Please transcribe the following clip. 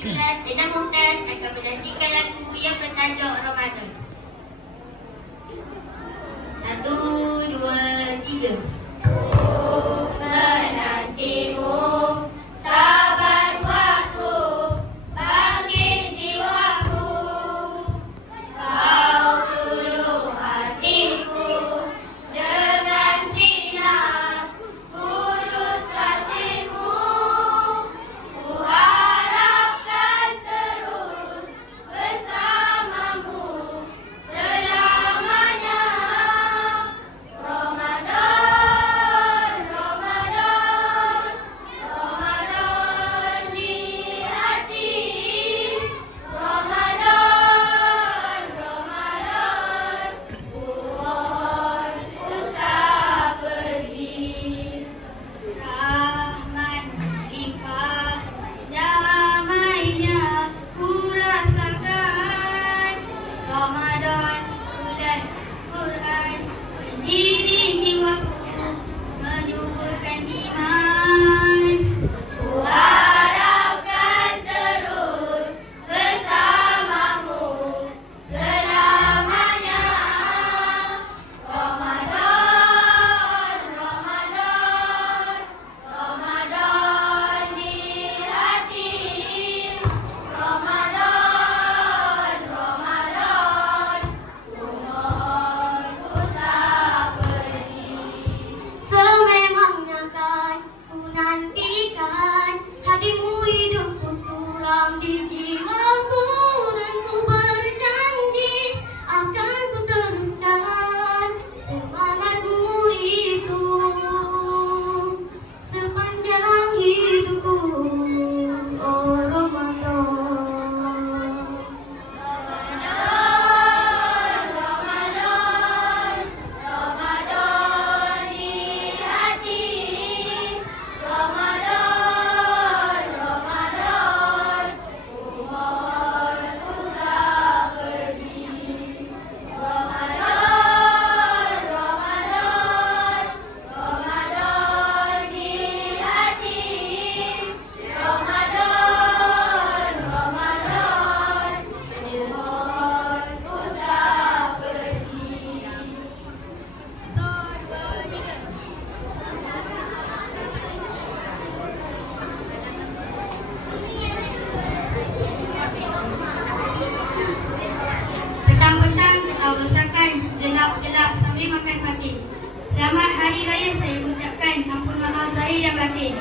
kelas Ena Mumtaz akan menyaksikan lagu yang bertajuk Ramadan. 1, 2, 3. Menantimu sabar waktu, bangkit jiwaku, kau suluh hatiku dengan sinar kudus kasihmu. Ku harapkan terus bersamamu selamanya. Ramadan, Ramadan, Ramadan di hati. Ramadan, Ramadan, ku mohon usah pergi. Rahmat, limpah, damainya ku rasakan. Ramadan, bulan Quran, mendidik jiwaku, menyuburkan iman. Ku harapkan terus bersamamu selamanya. Ramadan, Ramadan, Ramadan di hati. Ramadan, Ramadan, ku mohon usah pergi. Sememangnya kan ku nantikan hadirmu, hidupku suram di jiwaku, dan ku berjanji akan ku teruskan semangatmu itu sepanjang hidupku. Oh Ramadan, Ramadan, Ramadan, Ramadan di hati. Ramadan, Ramadan, ku mohon usah pergi. Ramadan, Ramadan, Ramadan di hati. Ramadan, Ramadan, ku mohon usah pergi. 1, 2, 3. Petang-petang kau rasakan gelap-gelap sambil makan batin. Selamat Hari Raya saya ucapkan, ampun maaf zahir dan batin.